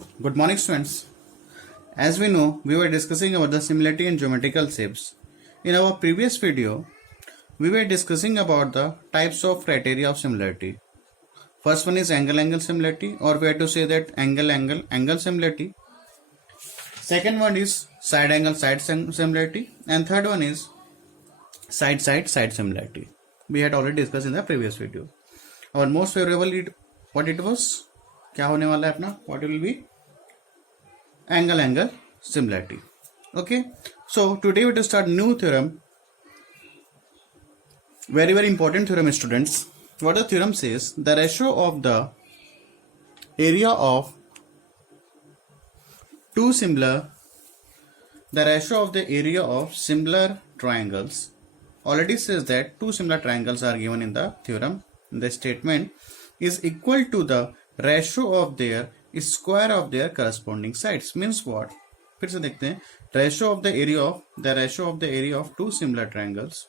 Good morning, students. As we know, we were discussing about the similarity in geometrical shapes. In our previous video, we were discussing about the types of criteria of similarity. First one is angle-angle similarity, or we have to say that angle-angle similarity. Second one is side-angle-side similarity, and third one is side-side-side similarity. We had already discussed in the previous video. Our most favorable what it was? क्या होने वाला है अपना? What will be? Angle-angle similarity. Okay, so today we will start new theorem. Very important theorem, students. What the theorem says: the ratio of the area of two similar triangles already says that two similar triangles are given in the theorem. The statement is equal to the ratio of their square of their corresponding sides. Means what? फिर से देखते हैं. ratio of the area of two similar triangles,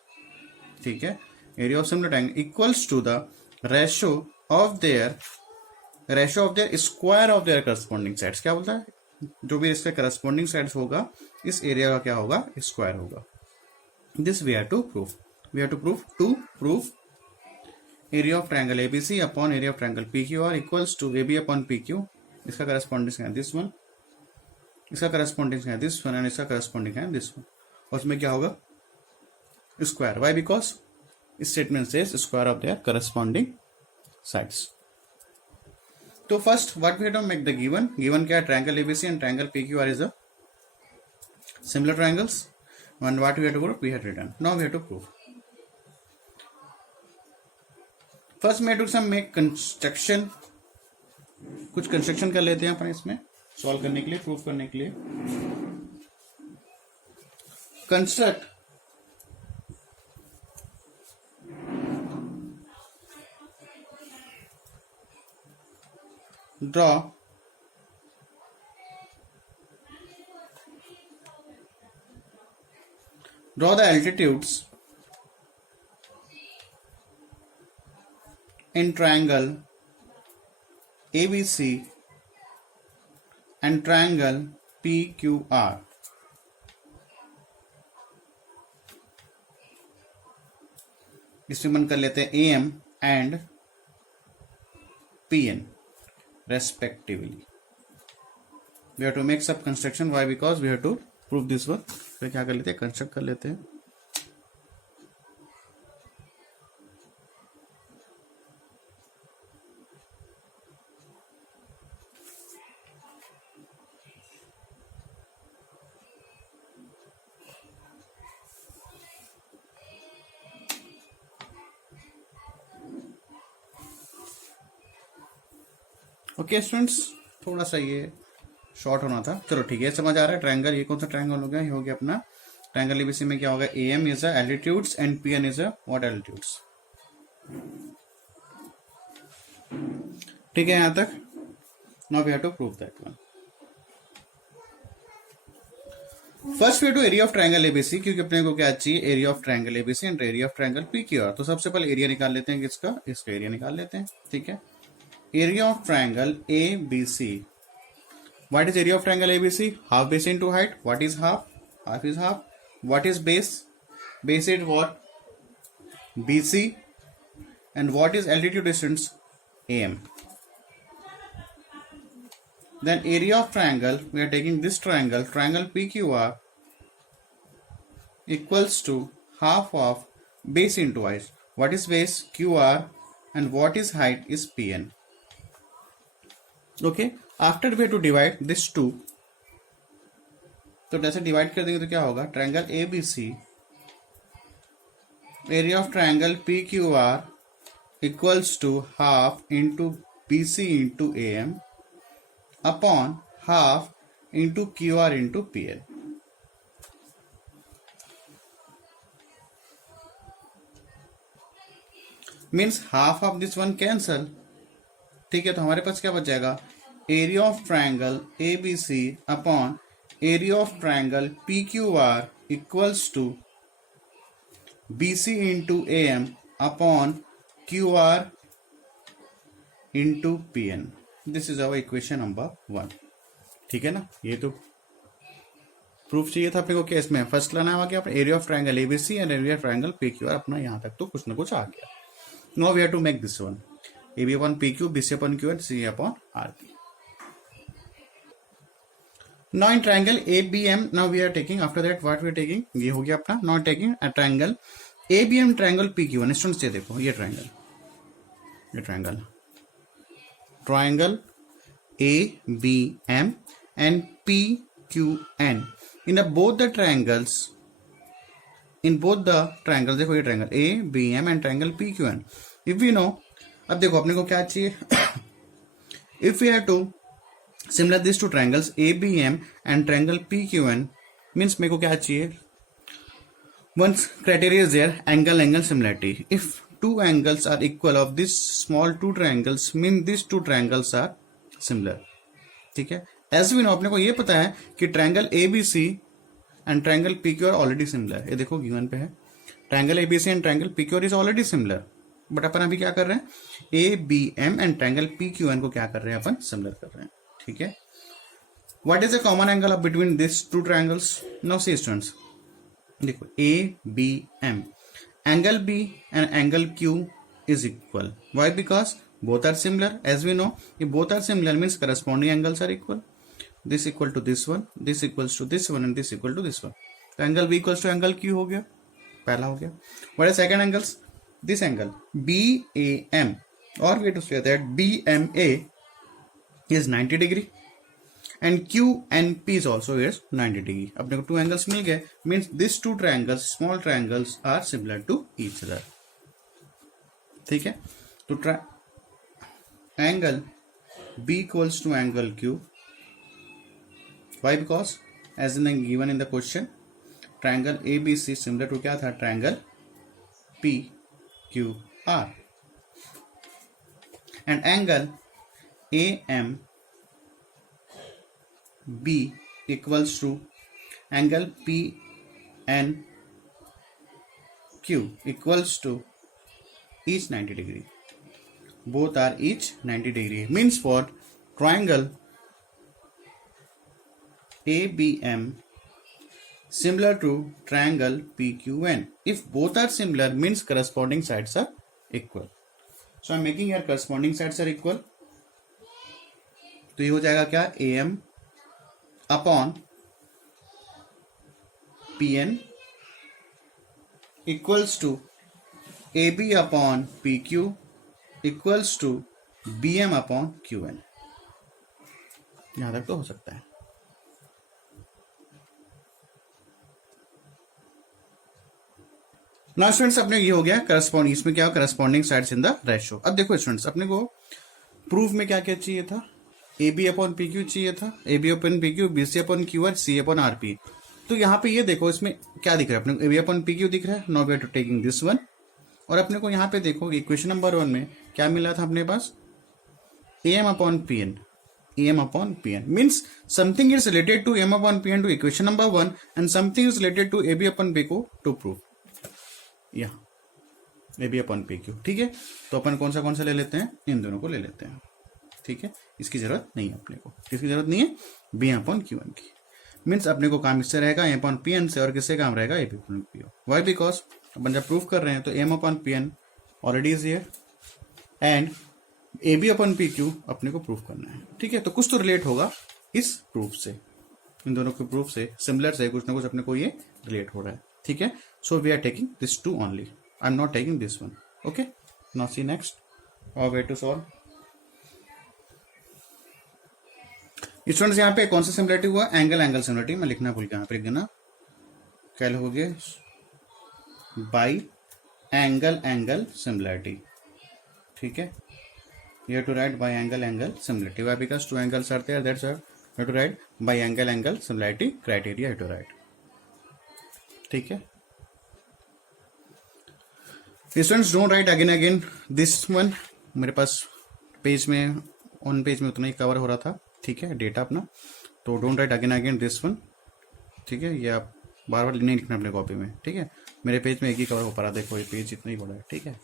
ठीक है, area of similar triangle equals to the ratio of their square of their corresponding sides. क्या बोलता है? जो भी इसके corresponding sides होगा, इस area का क्या होगा? square होगा. This we have to prove. To prove area of triangle ABC upon area of triangle PQR equals to AB upon PQ. इसका corresponding है this one, इसका corresponding है this one, and इसका corresponding है this one. और उसमें क्या होगा? Square. Why? Because statement says square of their corresponding sides. So first, what we have to make the given क्या है? Triangle ABC and triangle PQR is a similar triangles. And what we have to prove? We have written. Now we have to prove. First, we have to make construction. कुछ construction कर लेते हैं अपन इसमें solve करने के लिए, proof करने के लिए. Construct draw the altitudes in triangle ABC and triangle PQR. इसमें मन कर लेते हैं AM and PN respectively. We have to make some construction. Why? Because we have to prove this one. फिर क्या कर लेते हैं? कंस्ट्रक्ट कर लेते हैं. ओके स्टूडेंट्स, थोड़ा सा ये शॉर्ट होना था. चलो ठीक है, समझ आ रहा है. ट्रायंगल, ये कौन सा ट्रायंगल हो गया? ये हो गया अपना ट्रायंगल एबीसी में क्या होगा? AM is a altitudes and PN is a what? Altitudes. ठीक है यहां तक. Now we have to prove that one. First we have to area of triangle A B C, क्योंकि अपने को क्या चाहिए? Area of triangle A B C and area of triangle PQR. तो सबसे पहले एरिया निकाल लेते हैं. किसका? इसका एरिया निकाल लेते हैं. ठीक है. Area of triangle ABC. What is area of triangle ABC? Half base into height. What is half? Half is half. What is base? Base is what? BC. And what is altitude distance? AM. Then area of triangle, we are taking this triangle PQR equals to half of base into height. What is base? QR. And what is height? Is PN. Okay. After we to divide this two. तो जैसे divide कर देंगे तो क्या होगा? Triangle ABC area of triangle PQR equals to half into BC into AM upon half into QR into PN. Means half of this one cancel. ठीक है, तो हमारे पास क्या बच जाएगा? area of triangle ABC upon area of triangle PQR equals to BC into AM upon QR into Pn. This is our equation number 1. ठीक है ना, ये तो प्रूफ चाहिए था अपने को कि इसमें फर्स्ट लाना हुआ कि अपना area of triangle A B C and area of triangle P Q R, अपना यहाँ तक तो कुछ ना कुछ आ गया. Now we have to make this one AB upon PQ, BC upon Q and C upon RP. Now in triangle ABM, now we are taking, after that what we are taking, ये हो गया अपना. Now taking a triangle ABM triangle PQ1. Students ये देखो, ये triangle ABM and PQN. In both the triangles देखो, ये triangle ABM and triangle PQN. If we know, अब देखो अपने को क्या चाहिए. If we have to similar these two triangles ABM and triangle PQN, means मेरे को क्या चाहिए. One criteria is there, angle similarity. If two angles are equal of these small two triangles, mean these two triangles are similar. ठीक है. As we know, अपने को ये पता है कि triangle ABC and triangle PQR already similar. ये देखो given पे है, triangle ABC and triangle PQR is already similar. But अपन अभी क्या कर रहे हैं, ABM एंड ट्रायंगल PQN को क्या कर रहे हैं, अपन सिमिलर कर रहे हैं. ठीक है. What is the common angle between this two triangles. Now see students, देखो ABM, angle B and angle Q is equal. Why? Because both are similar. As we know, both are similar means corresponding angles are equal. This equal to this one, this equals to this one and this equal to this one. तो angle B equals to angle Q हो गया, पहला हो गया. What is second angles. This angle BAM, or we have to say that BMA is 90 degree and QNP is also is 90 degree. अपने को two angles मिल गए, means these two triangles, small triangles are similar to each other. ठीक है. तो angle B equals to angle Q. Why? Because as in given in the question, triangle ABC similar to क्या था, triangle PQR, and angle AMB equals to angle PNQ equals to each 90 degree. Both are each 90 degree. Means for triangle ABM similar to triangle PQN. If both are similar, means corresponding sides are equal. So I'm making here corresponding sides are equal. तो ये हो जाएगा क्या, AM upon PN equals to AB upon PQ equals to BM upon QN. यहां तक तो हो सकता है. नाउ स्टूडेंट्स, अपने ये हो गया करस्पॉन्डिंग, इसमें क्या हो, corresponding sides in the ratio. अब देखो स्टूडेंट्स, अपने को प्रूफ में क्या क्या चाहिए था, AB अपॉन PQ चाहिए था, AB upon PQ, BC upon QR, C upon RP. तो यहाँ पे ये देखो, इसमें क्या दिख रहा है अपने को, AB अपॉन PQ दिख रहा है. Now we are to taking this one. और अपने को यहाँ पे देखो इक्वेशन नंबर 1 में क्या मिला था अपने पास, AM upon PN. AM upon PN means something is related to AM upon PN to equation number 1 and something is related to AB upon PQ to prove. यहाँ AB upon PQ. ठीक है. तो अपन कौन सा ले लेते हैं, इन दोनों को ले लेते हैं. ठीक है. इसकी जरूरत नहीं है अपने को, किसकी जरूरत नहीं है, B upon QN की. मीन्स अपने को काम इससे रहेगा AM upon PN से, और किससे काम रहेगा, AB upon PQ. Why? Because अपन जब प्रूफ कर रहे हैं तो AM upon PN already is here and AB upon PQ अपने को प्रूफ करना है. ठीक है. तो कुछ तो रिलेट होगा इस प्रूफ से, इन दोनों के प्रूफ से, सिमिलर से कुछ ना कुछ अपने को ये रिलेट हो रहा है. ठीक है. So we are taking this two only, I am not taking this one. Okay. Now see next और वे टू सॉल्व. स्टूडेंट्स यहाँ पे कौन सा सिमिलरिटी हुआ, एंगल सिमिलरिटी. मैं लिखना भूल गया, यहाँ पे लिख देना, क्या लिखोगे, बाई एंगल सिमिलरिटी. ठीक है. You have to write by angle similarity. Why? Because two angles are there. That's why you have to write by angle similarity criteria. You have to write. ठीक है. Students don't write again this one. मेरे पास page में, on page में उतना ही cover हो रहा था. ठीक है. डेटा अपना, तो don't write again this one. ठीक है. ये आप बार बार नहीं लिखना अपने कॉपी में. ठीक है. मेरे पेज में एक ही कवर हो पा रहा. देखो ये पेज इतना ही बड़ा है. ठीक है.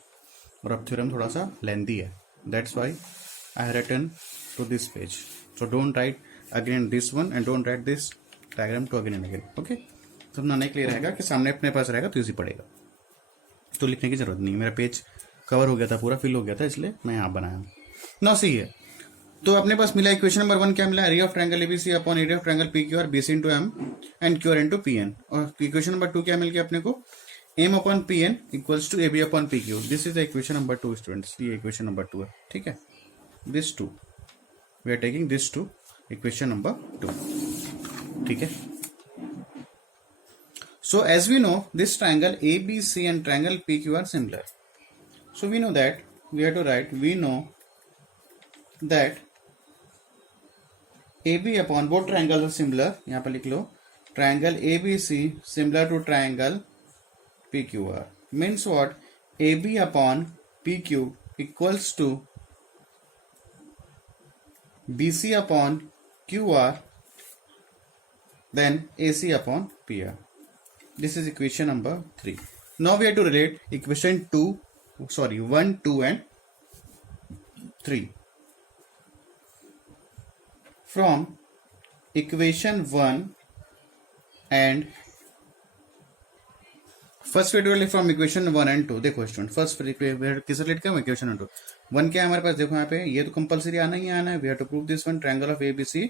और अब थ्योरम थोड़ा सा लेंथी है. That's why I have written to this page. So don't write again and this one and don't write this diagram too again and again. Okay, तो बनाने के लिए रहेगा कि सामने अपने पास रहेगा तो इजी पड़ेगा, तो लिखने की जरूरत नहीं। मेरा पेज कवर हो गया था, पूरा फिल हो गया था, इसलिए मैं यहाँ बनाया। ना सही है, तो अपने पास मिला इक्वेशन नंबर 1 क्या मिला, area of triangle ABC upon area of triangle P Q R B C into M and Q R into P N. और इक्वेशन नंबर 2 क्या मिल गया अपने को, M upon P N equals to A B upon P Q. This is the equation number 2 students, ये equation number 2 है। ठीक है, this 2 we are taking this 2 equation number 2। ठीक है, so as we know this triangle ABC and triangle PQ are similar, so we know that we have to write, we know that AB upon both triangles are similar, यहाँ पर लिख लो triangle ABC similar to triangle PQR means what, AB upon PQ equals to BC upon QR then AC upon PR. This is equation number 3. Now we have to relate equation 1, 2 and 3. From equation 1 and first we have to relate from equation 1 and 2. देखो student, first किस relate का equation 1 2 1 क्या है हमारे पास, देखो यहाँ पे ये तो कंपलसरी आना ही आना है। We have to prove this one, triangle of A B C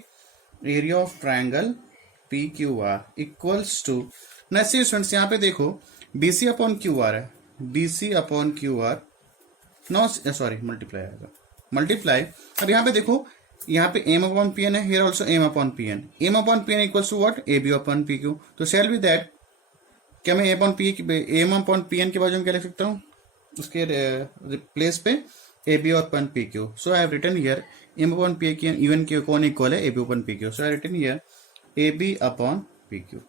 area of triangle P Q R equals to, next students यहाँ पे देखो BC अपॉन क्यू आर है, BC upon Q R no sorry multiply आएगा, multiply. अब यहाँ पे देखो यहाँ पे एम अपॉन पी एन है, here also M upon P N, M upon P N equals to what, A B upon P Q. तो शेल बी दैट, क्या मैं एम अपॉन पी एन के बाजू में क्या लिख सकता हूँ, उसके प्लेस पे A B upon P Q. So I have written here M upon P Q even Q कौन इक्वल है, A B upon P Q. So I written here A B upon P Q.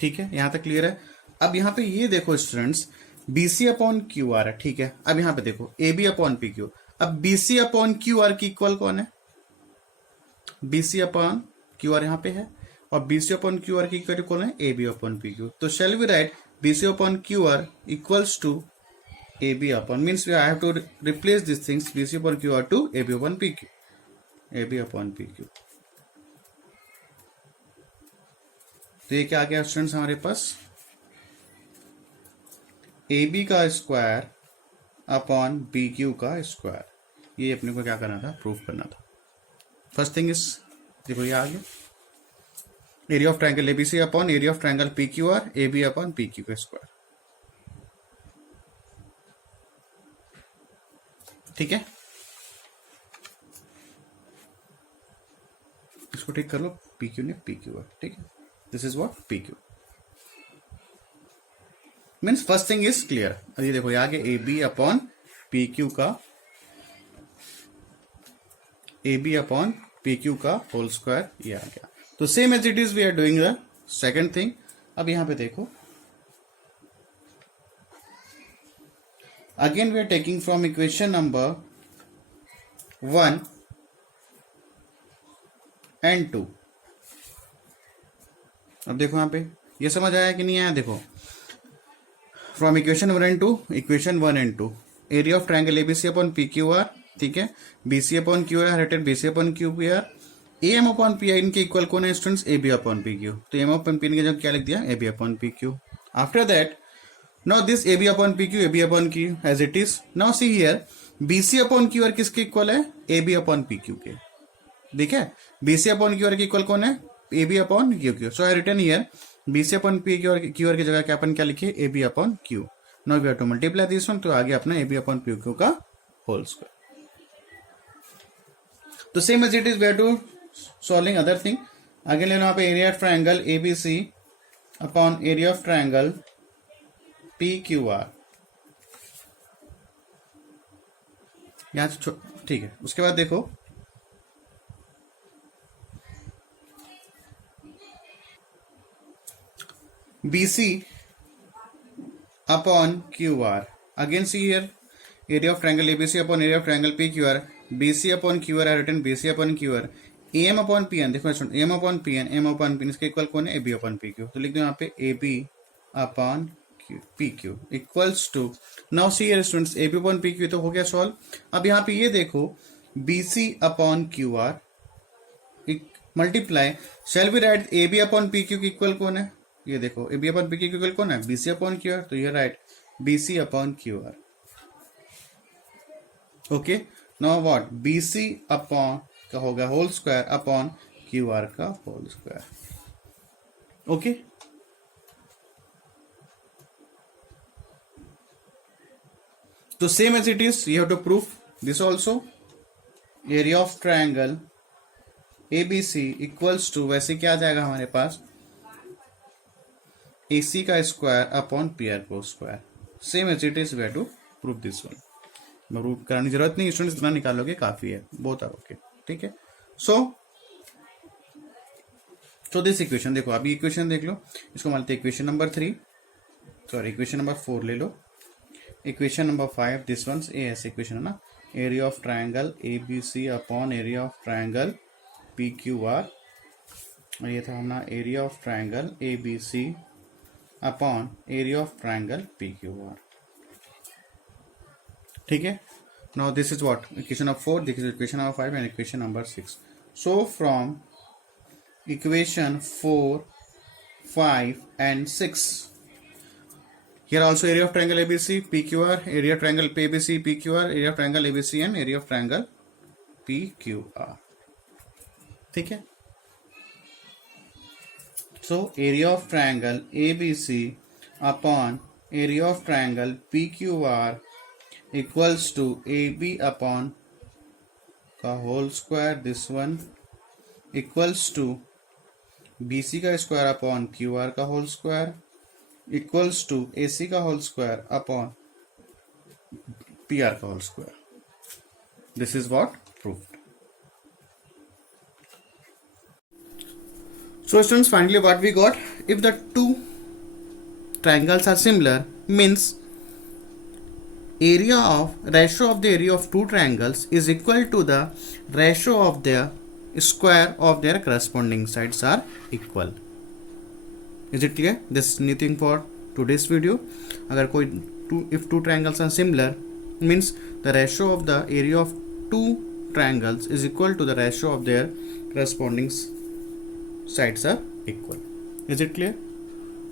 ठीक है, यहां तक clear है। अब यहां पे ये देखो students, BC upon Q R है। ठीक है, अब यहां पे देखो AB अपॉन पी क्यू। अब BC अपॉन क्यू आर की इक्वल कौन है, BC अपॉन क्यू आर यहां पे है, और BC अपॉन क्यू आर की इक्वल कौन है, AB अपॉन पी क्यू। तो shall we write BC upon Q R equals to AB upon, means I have to replace this things, BC upon Q R to AB upon P Q, AB upon P Q. तो ये क्या आ गया students हमारे पास, A B का square upon B Q का square. ये अपने को क्या करना था, प्रूफ करना था। फर्स्ट थिंग इज, देखो ये आ गया area of triangle ABC upon area of triangle P Q R, A B upon P Q का स्क्वायर। ठीक है, इसको ठीक कर लो, पी क्यू ने पी क्यू आर। ठीक है, this is what P Q means first thing is clear. ये देखो ये आगे A B upon P Q का, A B upon P Q का होल स्क्वायर, ये आ गया। तो same as it is we are doing the second thing. अब यहां पे देखो again we are taking from equation number 1 and 2। अब देखो यहां पे ये समझ आया कि नहीं आया, देखो from equation 1 and 2, equation 1 and 2 area of triangle ABC upon P Q R. ठीक है, BC upon Q R related B C upon Q P R, M upon P I इनके इक्वल कौन है students, A B upon P Q. तो M upon P के जगह क्या लिख दिया, A B upon P Q. After that now this A B upon P Q, A B upon Q as it is. Now see here BC upon Q R किसके equal है, A B upon P Q के। ठीक है, BC upon Q R के equal कौन है, A B upon Q Q. So I return here BC upon P Q R की जगह क्या अपन क्या लिखिए, A B upon Q. Now we have to multiply this one, तो आगे अपना A B upon P Q का होल स्क्वायर। तो same as it is we have to solving other thing. आगे लेना यहाँ पे area of triangle ABC upon area of triangle P Q R. यहां ठीक है, उसके बाद देखो BC upon QR. Again see here area of triangle ABC upon area of triangle PQR. BC upon QR are written BC upon QR. AM upon PN, देखो AM upon PN, M upon PN इसके equal कौन है, AB upon PQ। तो लिख दो यहाँ पे AB upon PQ equals to, now see here students AB upon PQ तो हो गया सॉल्व। अब यहाँ पे ये देखो BC upon QR multiply, shall we write AB upon PQ की इक्वल कौन है? ये देखो AB अपॉन PQ की इक्वल कौन है? BC upon QR. तो ये right BC upon QR. Okay, now what? BC upon का होगा होल स्क्वायर अपॉन QR का होल स्क्वायर. ओके, तो same as it is you have to prove this also. Area of triangle ABC equals to, वैसे क्या आ जाएगा हमारे पास? AC का स्क्वायर अपॉन PR को square. Same as it is we have to prove this one. Prove कराने की जरूरत नहीं, स्टूडेंट्स इतना निकालोगे काफी है, बहुत आर ओके. ठीक है, सो दिस इक्वेशन देखो, अभी इक्वेशन देख लो, इसको मानते हैं equation number 3, sorry equation number 4 ले लो. इक्वेशन नंबर 5 दिस वन ए ऐसे इक्वेशन है ना, area of triangle ABC upon area of triangle PQR. और ये था हमारा area of triangle ABC upon area of triangle PQR. ठीक है, now this is what? Equation number 4, this is equation number 5 and equation number 6. So from equation 4, 5 and 6, here also area of triangle ABC PQR, area of triangle ABC PQR, area of triangle ABC and area of triangle PQR. ठीक है, so area of triangle ABC upon area of triangle PQR equals to AB upon का whole square, this one equals to BC का square upon QR का whole square equals to AC का whole square upon PR का whole square. This is what proved. So students, finally what we got? If the two triangles are similar, means area of ratio of the area of two triangles is equal to the ratio of their square of their corresponding sides are equal. Is it clear? This is nothing for today's video. अगर कोई if two triangles are similar, means the ratio of the area of two triangles is equal to the ratio of their corresponding sides are equal. Is it clear?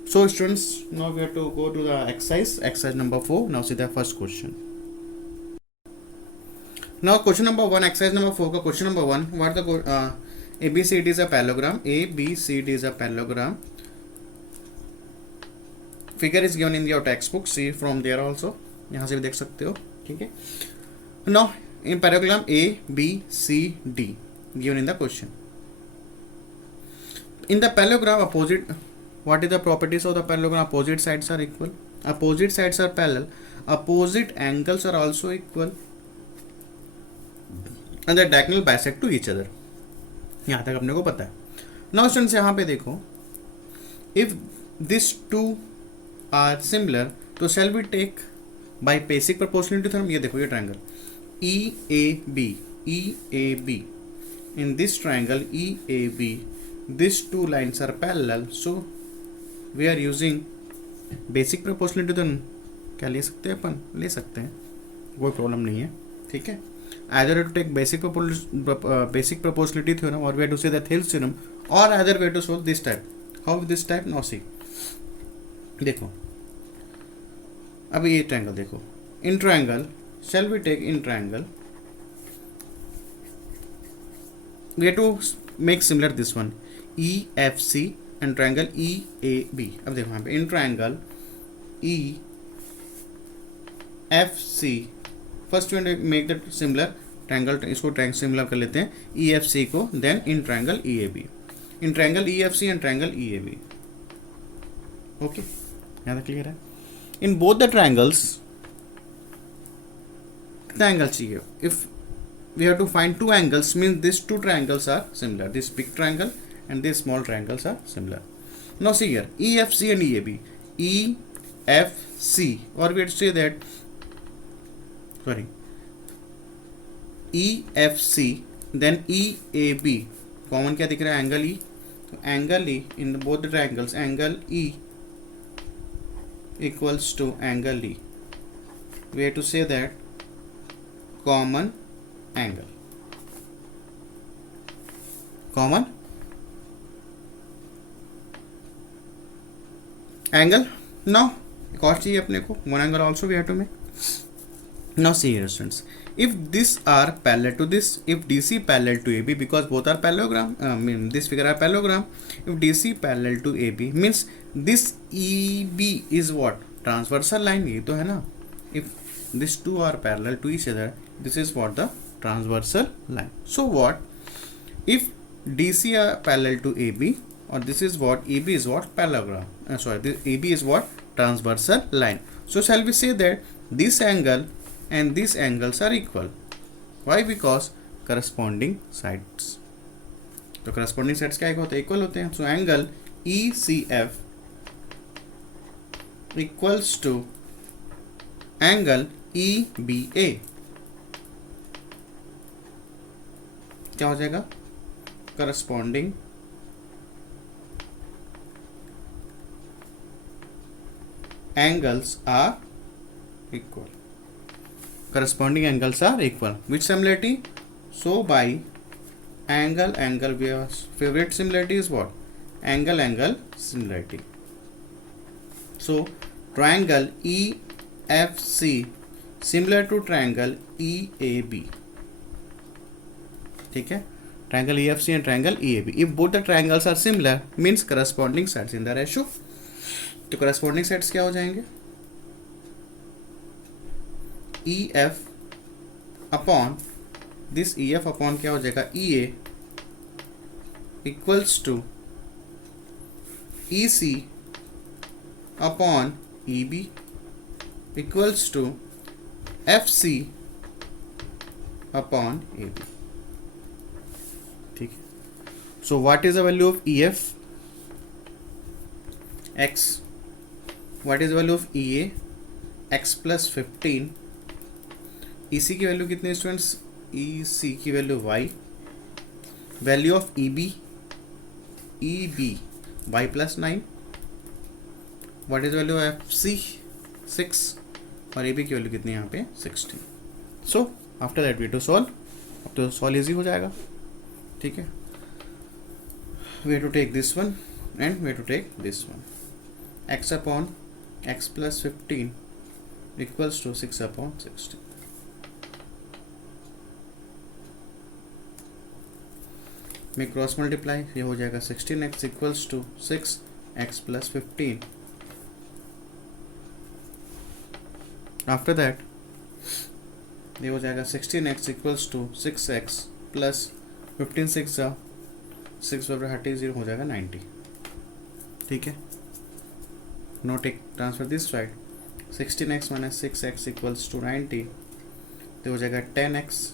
So students, now we have to go to the exercise number 4. Now see the first question. Now question number 1, exercise number 4 का question number 1, what the ABCD is a parallelogram. ABCD is a parallelogram. Figure is given in your textbook. See from there also, यहाँ से भी देख सकते हो. ठीक है, now in parallelogram ABCD given in the question. In the parallelogram opposite, what is the properties of the parallelogram? Opposite sides are equal, opposite sides are parallel, opposite angles are also equal, and the diagonal bisect to each other. यहाँ तक अपने को पता है. Now students, यहाँ पे देखो, if these two are similar, तो shall we take by basic proportionality theorem. ये देखो, ये triangle EAB, in this triangle EAB, these two lines are parallel, so we are using basic proportionality theorem. क्या ले सकते हैं? अपन ले सकते हैं, कोई प्रॉब्लम नहीं है. ठीक है, either to take basic proportionality theorem, or we have to say the Thales theorem, or either we have to solve this type. How this type? Now see, देखो अभी ये ट्रायंगल देखो, in triangle shall we take in triangle, we have to make similar this one EFC and triangle EAB. अब देखो यहाँ पे in triangle EFC, first we make the similar triangle, इसको similar कर लेते हैं EFC को, then in triangle EAB, in triangle EFC and triangle EAB. Okay, यहाँ तक क्लियर है. इन बोथ द ट्रायंगल्स कितना एंगल चाहिए? If we have to find two angles, means this two triangles are similar, this big triangle and this small triangles are similar. Now see here EFC and EAB, EFC, or we say that, sorry, EFC then EAB, common क्या दिख रहा है? Angle E. तो angle E in both the triangles, angle E equals to angle E. We have to say that common angle. Common angle. Now एक और चाहिए अपने को, one angle also we have to make. Now see here students, if these are parallel to this, if DC parallel to AB, because both are parallelogram, this figure are parallelogram, if DC parallel to AB means this EB is what, transversal line, ये तो है ना. If these two are parallel to each other, this is what, the transversal line. So what, if DC are parallel to AB, or this is what, AB is what, parallelogram, this AB is what, transversal line. So shall we say that this angle and these angles are equal? Why? Because corresponding sides. तो corresponding sides क्या होते हैं, equal होते हैं. So angle ECF equals to angle EBA. क्या हो जाएगा, corresponding angles are equal. Corresponding angles are equal. Which similarity? So by angle we have favorite similarity is what, angle similarity. So triangle EFC similar to triangle EAB. ठीक है, triangle EFC and triangle EAB. If both the triangles are similar means corresponding sides in the ratio. तो corresponding sides क्या हो जाएंगे, EF upon this EF upon क्या हो जाएगा, EA equals to EC upon EB equals to FC upon AB. ठीक है. So what is the value of EF, X. What is the value of EA, X plus 15. EC की value कितनी students, EC की value y. Value of EB y plus 9. What is value of FC 6 और AB की value कितनी यहाँ पे 16. So after that we to solve. अब तो सॉल्व इजी हो जाएगा. ठीक है, we to take this one and we to take this one. x upon x plus 15 equals to 6 upon 16. में क्रॉस मल्टीप्लाई, ये हो जाएगा 16x equals to 6x plus 15. After that ये हो जाएगा 16x equals to 6x plus 15, 6 बराबर 30, 0 हो जाएगा 90. ठीक है, no take transfer this side. 16x minus 6x equals to 90, तो हो जाएगा 10x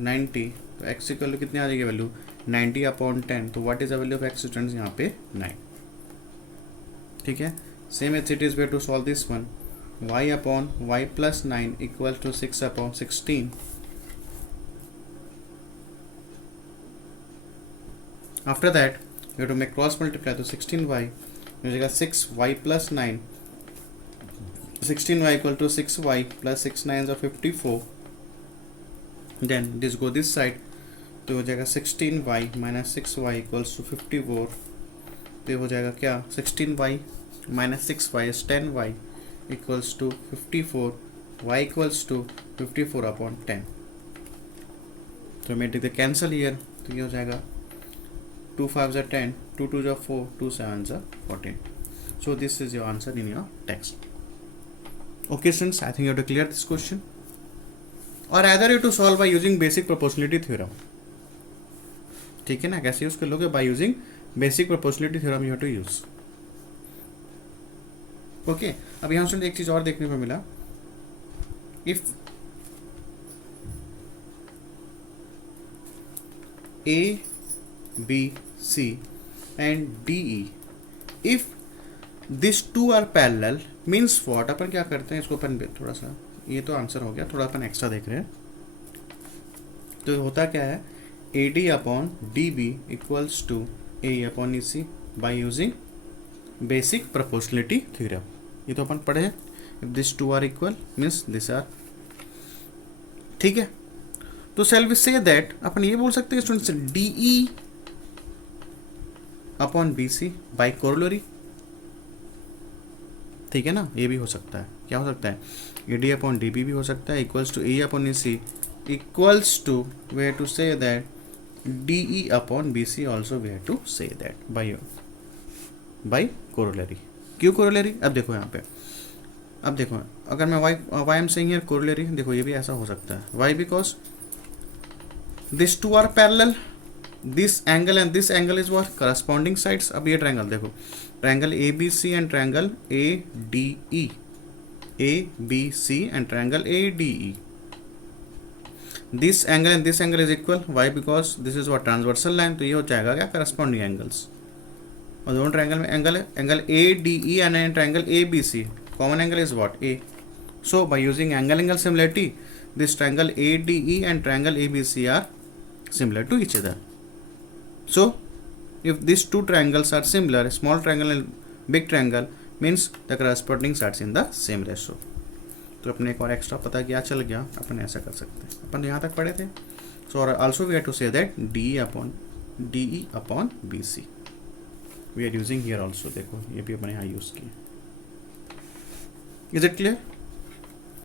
90. तो x इक्वल टू कितनी आ जाएगी वैल्यू, 90 अपॉन 10. तो what is the value of x students, यहाँ पे 9. ठीक है, same as it is we to solve this one. y upon y plus 9 equal to 6 upon 16. After that you have to make cross multiply. तो 16y हो जाएगा 6y plus 9. 16y equal to 6y plus 6 9 54. Then this go this side, तो हो जाएगा 16y minus 6y equals to 54. तो हो जाएगा क्या, 16y minus 6y is 10y equals to 54. y equals to 54 upon 10. तो मैं टेक द कैंसल हियर. तो ये हो जाएगा 2 5 are 10, 2 2 are 4, 2 7 are 14. So this is your answer in your text. Okay students, I think you have to clear this question. Or either you to solve by using basic proportionality theorem. ठीक है ना, कैसे use कर लोगे, by using basic proportionality theorem you have to use. Okay, अब यहाँ से एक चीज और देखने को मिला. If A B C and D E, if these two are parallel means what, अपन क्या करते हैं इसको, अपन थोड़ा सा, ये तो आंसर हो गया, थोड़ा अपन एक्स्ट्रा देख रहे हैं. तो होता क्या है, AD upon DB equals to AE upon EC by using basic proportionality theorem. ये तो अपन पढ़े हैं. If this two are equal means this are. ठीक है, तो shall we say that अपन ये बोल सकते हैं students DE upon BC by corollary, ठीक है ना, ये भी हो सकता है, क्या हो सकता है, AD अपॉन DB भी हो सकता है, equals to AE upon AC equals to we have to say that DE upon BC also we have to say that by corollary. क्यों कोरोलरी? अब देखो यहाँ पे, अब देखो अगर मैं why am saying here corollary, देखो ये भी ऐसा हो सकता है, why because this two are parallel, this angle and this angle is what corresponding sides. अब ये ट्रायंगल देखो, triangle ABC and triangle ADE, ABC and triangle ADE, this angle and this angle is equal, Y because this is what transversal line, तो ये हो जाएगा क्या corresponding angles. और दोनों ट्रायंगल में एंगल है, angle ADE and triangle ABC, common angle is what? A. So by using angle similarity, this triangle ADE and triangle ABC are similar to each other. So if these two triangles are similar, small triangle and big triangle, means the corresponding sides in the same ratio. तो अपने एक और extra पता क्या चल गया, अपन ऐसा कर सकते हैं, अपन यहाँ तक पढ़े थे। So also we have to say that DE upon BC we are using here also, देखो ये भी अपने यहाँ यूज किए। Is it clear?